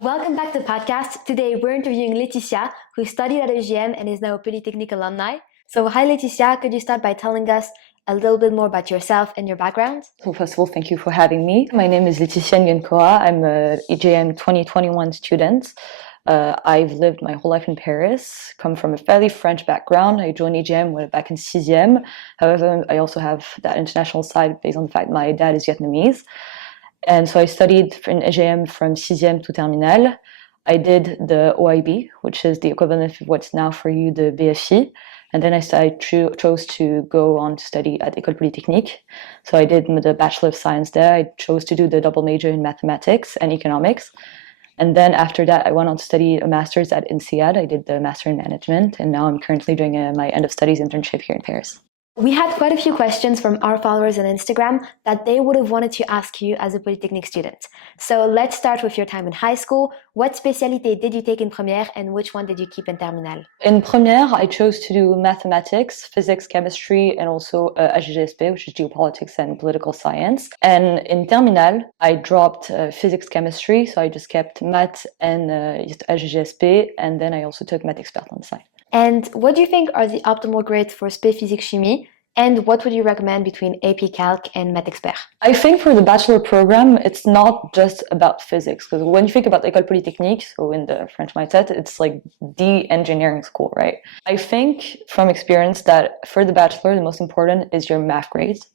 Welcome back to the podcast. Today we're interviewing Laetitia, who studied at UGM and is now a Polytechnique alumni. So hi Laetitia, could you start by telling us a little bit more about yourself and your background? So first of all, thank you for having me. My name is Laetitia Nguyen-Khoa. I'm a UGM 2021 student. I've lived my whole life in Paris, come from a fairly French background. I joined UGM back in 6e. However, I also have that international side based on the fact my dad is Vietnamese. And so I studied in UGM from 6e to Terminale. I did the OIB, which is the equivalent of what's now for you the BFI. And then I chose to go on to study at École Polytechnique. So I did the Bachelor of Science there. I chose to do the double major in mathematics and economics. And then after that, I went on to study a master's at INSEAD. I did the master in management. And now I'm currently doing my end of studies internship here in Paris. We had quite a few questions from our followers on Instagram that they would have wanted to ask you as a Polytechnique student. So let's start with your time in high school. What spécialité did you take in première and which one did you keep in terminale? In première, I chose to do mathematics, physics, chemistry, and also HGSP, which is geopolitics and political science. And in terminale, I dropped physics, chemistry, so I just kept math and HGSP, and then I also took math expert on the side. And what do you think are the optimal grades for Spé Physique Chimie? And what would you recommend between AP Calc and Math Expert? I think for the bachelor program, it's not just about physics. Because when you think about École Polytechnique, so in the French mindset, it's like the engineering school, right? I think from experience that for the bachelor, the most important is your math grades.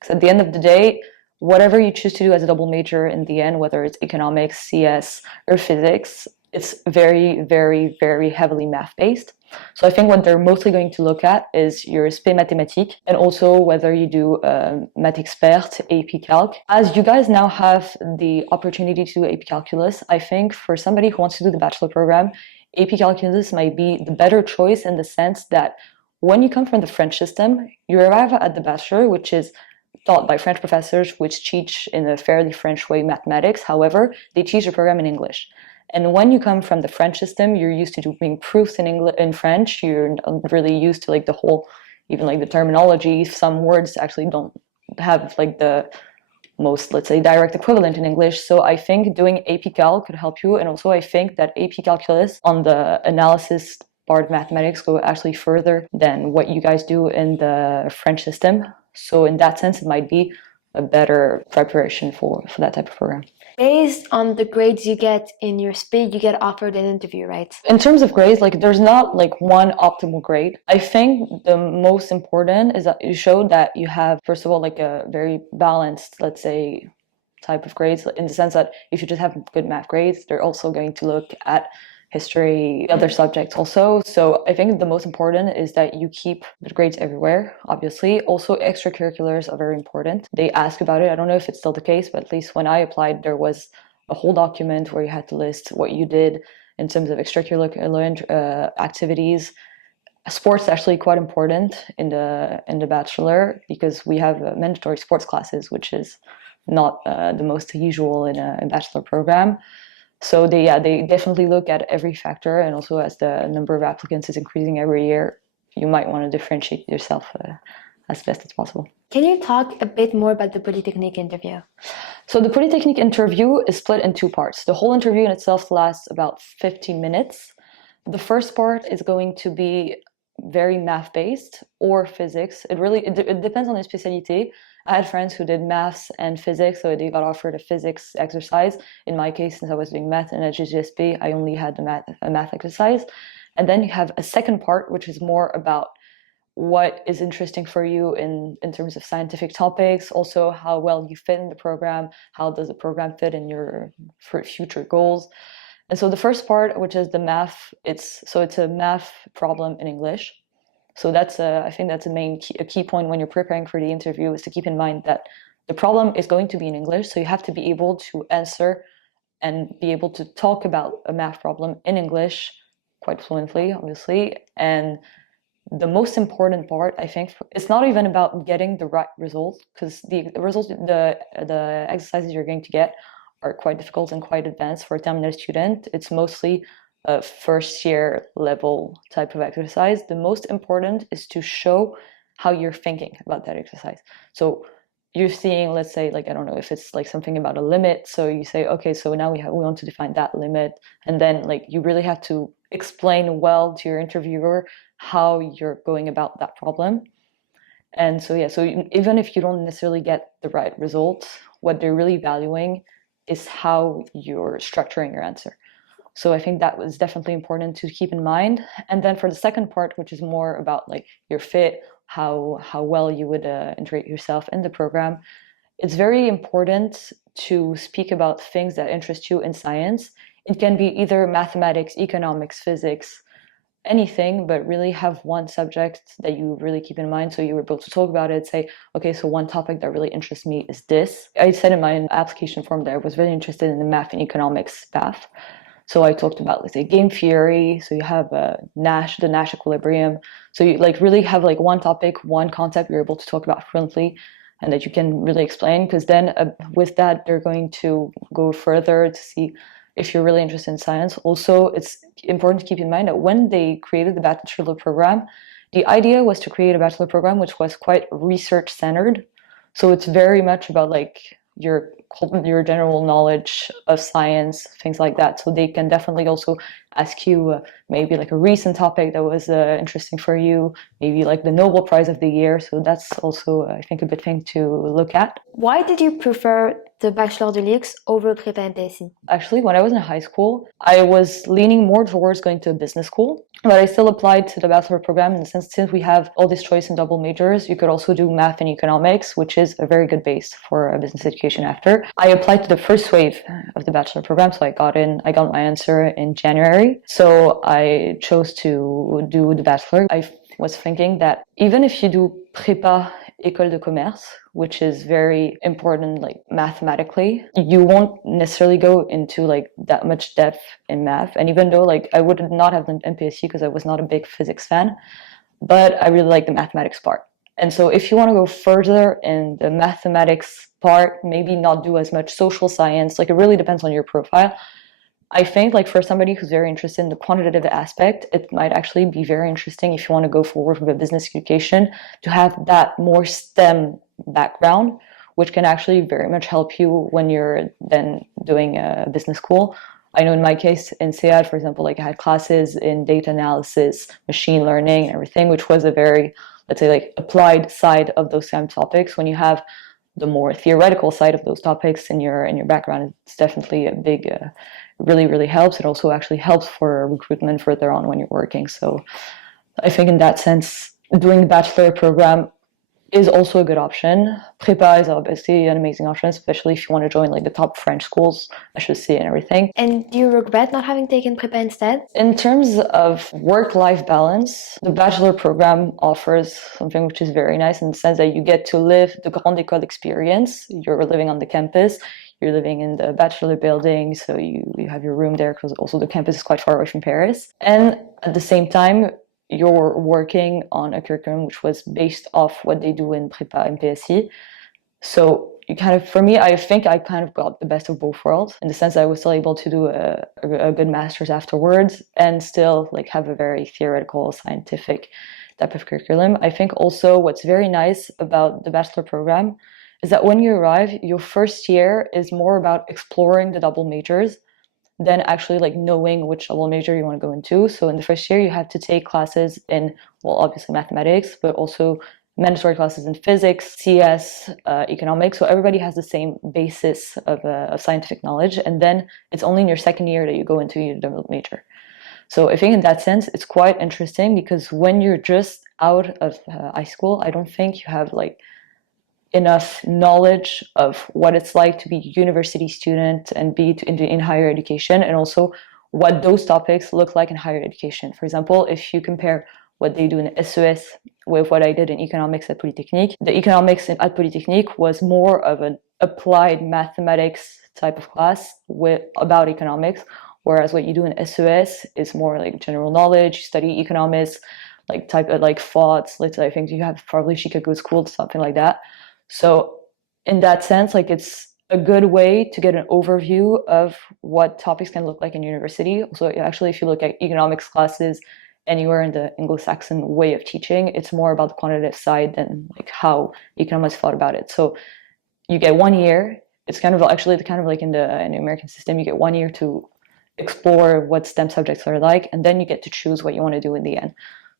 Because at the end of the day, whatever you choose to do as a double major in the end, whether it's economics, CS, or physics, it's very, very, very heavily math-based. So I think what they're mostly going to look at is your Spé Mathématiques and also whether you do Math Expert, AP Calc. As you guys now have the opportunity to do AP Calculus, I think for somebody who wants to do the bachelor program, AP Calculus might be the better choice in the sense that when you come from the French system, you arrive at the bachelor, which is taught by French professors, which teach in a fairly French way mathematics. However, they teach the program in English. And when you come from the French system, you're used to doing proofs in French. You're really used to like the whole, even like the terminology. Some words actually don't have like the most, let's say, direct equivalent in English. So I think doing AP Cal could help you. And also I think that AP Calculus on the analysis part of mathematics go actually further than what you guys do in the French system. So in that sense, it might be a better preparation for that type of program. Based on the grades you get in your SPE, you get offered an interview, right? In terms of grades, like there's not like one optimal grade. I think the most important is that you show that you have, first of all, like a very balanced, let's say, type of grades, in the sense that if you just have good math grades, they're also going to look at history, other subjects also. So I think the most important is that you keep the grades everywhere, obviously. Also, extracurriculars are very important. They ask about it. I don't know if it's still the case, but at least when I applied, there was a whole document where you had to list what you did in terms of extracurricular activities. Sports is actually quite important in the bachelor because we have mandatory sports classes, which is not the most usual in a bachelor program. So they definitely look at every factor, and also as the number of applicants is increasing every year, you might want to differentiate yourself as best as possible. Can you talk a bit more about the Polytechnique interview? So the Polytechnique interview is split in two parts. The whole interview in itself lasts about 15 minutes. The first part is going to be very math-based or physics. It depends on the spécialité. I had friends who did maths and physics, so they got offered a physics exercise. In my case, since I was doing math and at GGSP, I only had a math exercise. And then you have a second part, which is more about what is interesting for you in terms of scientific topics, also how well you fit in the program, how does the program fit in your future goals. And so the first part, which is the math, it's a math problem in English. So I think that's a key point when you're preparing for the interview, is to keep in mind that the problem is going to be in English. So you have to be able to answer and be able to talk about a math problem in English quite fluently, obviously. And the most important part, I think, it's not even about getting the right results, because the results, the exercises you're going to get are quite difficult and quite advanced for a terminal student. It's mostly a first year level type of exercise. The most important is to show how you're thinking about that exercise. So you're seeing, let's say, like, I don't know if it's like something about a limit. So you say, okay, so now we want to define that limit. And then like you really have to explain well to your interviewer how you're going about that problem. And so, yeah, so even if you don't necessarily get the right result, what they're really valuing is how you're structuring your answer. So I think that was definitely important to keep in mind. And then for the second part, which is more about like your fit, how well you would integrate yourself in the program, it's very important to speak about things that interest you in science. It can be either mathematics, economics, physics, anything, but really have one subject that you really keep in mind, so you were able to talk about it, say, okay, so one topic that really interests me is this. I said in my application form that I was really interested in the math and economics path. So I talked about, let's say, game theory. So you have the Nash equilibrium. So you like really have like one topic, one concept you're able to talk about fluently, and that you can really explain. Because then with that, they're going to go further to see if you're really interested in science. Also, it's important to keep in mind that when they created the bachelor program, the idea was to create a bachelor program which was quite research centered. So it's very much about like your general knowledge of science, things like that. So they can definitely also ask you maybe like a recent topic that was interesting for you, maybe like the Nobel Prize of the year. So that's also, I think, a good thing to look at. Why did you prefer the Bachelor de Luxe over Prépa MPSI? Actually, when I was in high school, I was leaning more towards going to a business school, but I still applied to the bachelor program in the sense, since we have all this choice in double majors, you could also do math and economics, which is a very good base for a business education after. I applied to the first wave of the bachelor program, so I got my answer in January. So I chose to do the bachelor. I was thinking that even if you do Prépa École de Commerce, which is very important, like mathematically, you won't necessarily go into like that much depth in math. And even though like I would not have done MPSC because I was not a big physics fan, but I really like the mathematics part. And so if you want to go further in the mathematics part, maybe not do as much social science, like it really depends on your profile. I think like for somebody who's very interested in the quantitative aspect, it might actually be very interesting if you want to go forward with a business education to have that more STEM background, which can actually very much help you when you're then doing a business school. I know in my case in SEAD, for example, like I had classes in data analysis, machine learning, and everything, which was a very, let's say, like applied side of those STEM topics. When you have the more theoretical side of those topics in your background, it's definitely a big really helps. It also actually helps for recruitment further on when you're working. So I think in that sense, doing the bachelor program is also a good option. Prépa is obviously an amazing option, especially if you want to join like the top French schools, HEC and everything. And do you regret not having taken Prépa instead? In terms of work-life balance, the bachelor program offers something which is very nice in the sense that you get to live the Grande École experience. You're living on the campus. You're living in the bachelor building, so you have your room there because also the campus is quite far away from Paris. And at the same time, you're working on a curriculum which was based off what they do in Prépa MPSI. So you kind of, for me, I think I kind of got the best of both worlds in the sense that I was still able to do a good master's afterwards and still like have a very theoretical, scientific type of curriculum. I think also what's very nice about the bachelor program is that when you arrive, your first year is more about exploring the double majors than actually like knowing which double major you want to go into. So in the first year, you have to take classes in, well, obviously mathematics, but also mandatory classes in physics, CS, economics. So everybody has the same basis of scientific knowledge. And then it's only in your second year that you go into your double major. So I think in that sense, it's quite interesting because when you're just out of high school, I don't think you have like enough knowledge of what it's like to be a university student and be in higher education, and also what those topics look like in higher education. For example, if you compare what they do in SES with what I did in economics at Polytechnique, the economics at Polytechnique was more of an applied mathematics type of class about economics, whereas what you do in SES is more like general knowledge. You study economics, like type of like thoughts. Let's say I think you have probably Chicago School, something like that. So in that sense, like it's a good way to get an overview of what topics can look like in university. So actually, if you look at economics classes anywhere in the Anglo-Saxon way of teaching, it's more about the quantitative side than like how economists thought about it. So you get 1 year. It's kind of like in the American system, you get 1 year to explore what STEM subjects are like, and then you get to choose what you want to do in the end.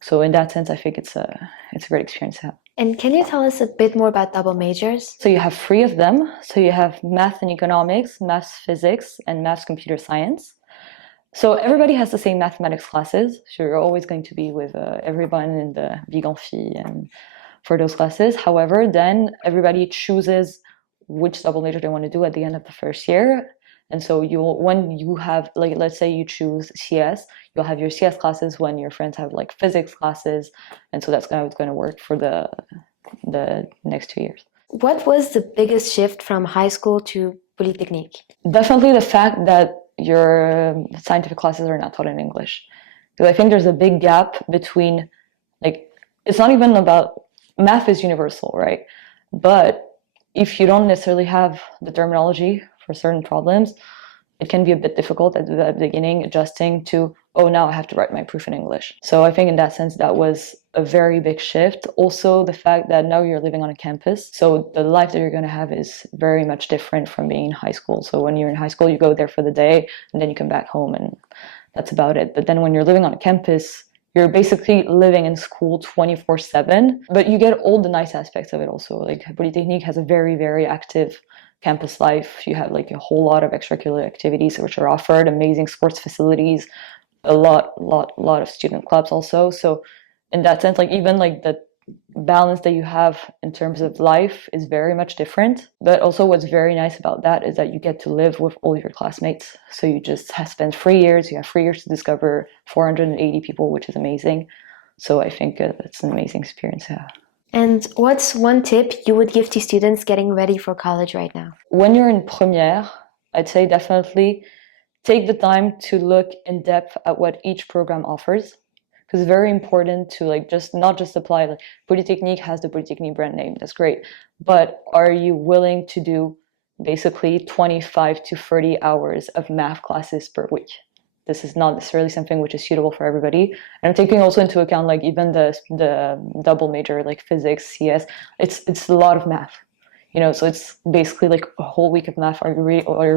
So in that sense, I think it's a great experience to have. And can you tell us a bit more about double majors? So you have 3 of them. So you have math and economics, math physics, and math computer science. So everybody has the same mathematics classes. So you're always going to be with everyone in the big amphi and for those classes. However, then everybody chooses which double major they want to do at the end of the first year. And so when you have, like, let's say you choose CS, you'll have your CS classes when your friends have like physics classes. And so that's how it's going to work for the next 2 years. What was the biggest shift from high school to Polytechnique? Definitely the fact that your scientific classes are not taught in English. Because I think there's a big gap between, like, it's not even about, math is universal, right? But if you don't necessarily have the terminology for certain problems, it can be a bit difficult at the beginning adjusting to, oh, now I have to write my proof in English. So I think in that sense, that was a very big shift. Also, the fact that now you're living on a campus. So the life that you're going to have is very much different from being in high school. So when you're in high school, you go there for the day and then you come back home and that's about it. But then when you're living on a campus, you're basically living in school 24/7, but you get all the nice aspects of it also. Like Polytechnique has a very, very active campus life. You have like a whole lot of extracurricular activities which are offered, amazing sports facilities, a lot of student clubs also. So in that sense, like even like the balance that you have in terms of life is very much different. But also what's very nice about that is that you get to live with all your classmates. So you just have spent 3 years, you have 3 years to discover 480 people, which is amazing. So I think it's an amazing experience to have. And what's one tip you would give to students getting ready for college right now? When you're in première, I'd say definitely take the time to look in depth at what each program offers. Because it's very important to like not just apply, like Polytechnique has the Polytechnique brand name, that's great. But are you willing to do basically 25 to 30 hours of math classes per week? This is not necessarily something which is suitable for everybody. And I'm taking also into account like even the double major, like physics, CS, it's a lot of math. You know, so it's basically like a whole week of math. Are you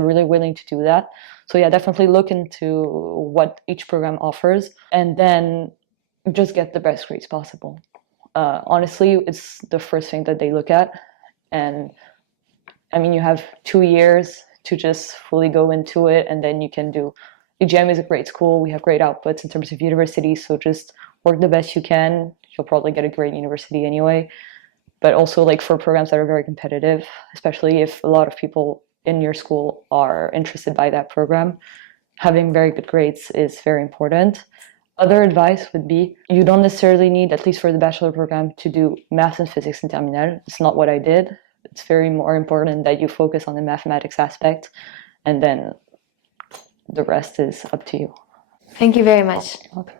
really willing to do that? So yeah, definitely look into what each program offers and then just get the best grades possible. Honestly, it's the first thing that they look at. And I mean, you have 2 years to just fully go into it, and then you can do. UGM is a great school. We have great outputs in terms of university, so just work the best you can. You'll probably get a great university anyway. But also like for programs that are very competitive, especially if a lot of people in your school are interested by that program, having very good grades is very important. Other advice would be, you don't necessarily need, at least for the bachelor program, to do math and physics in terminale. It's not what I did. It's very more important that you focus on the mathematics aspect, and then the rest is up to you. Thank you very much. Okay.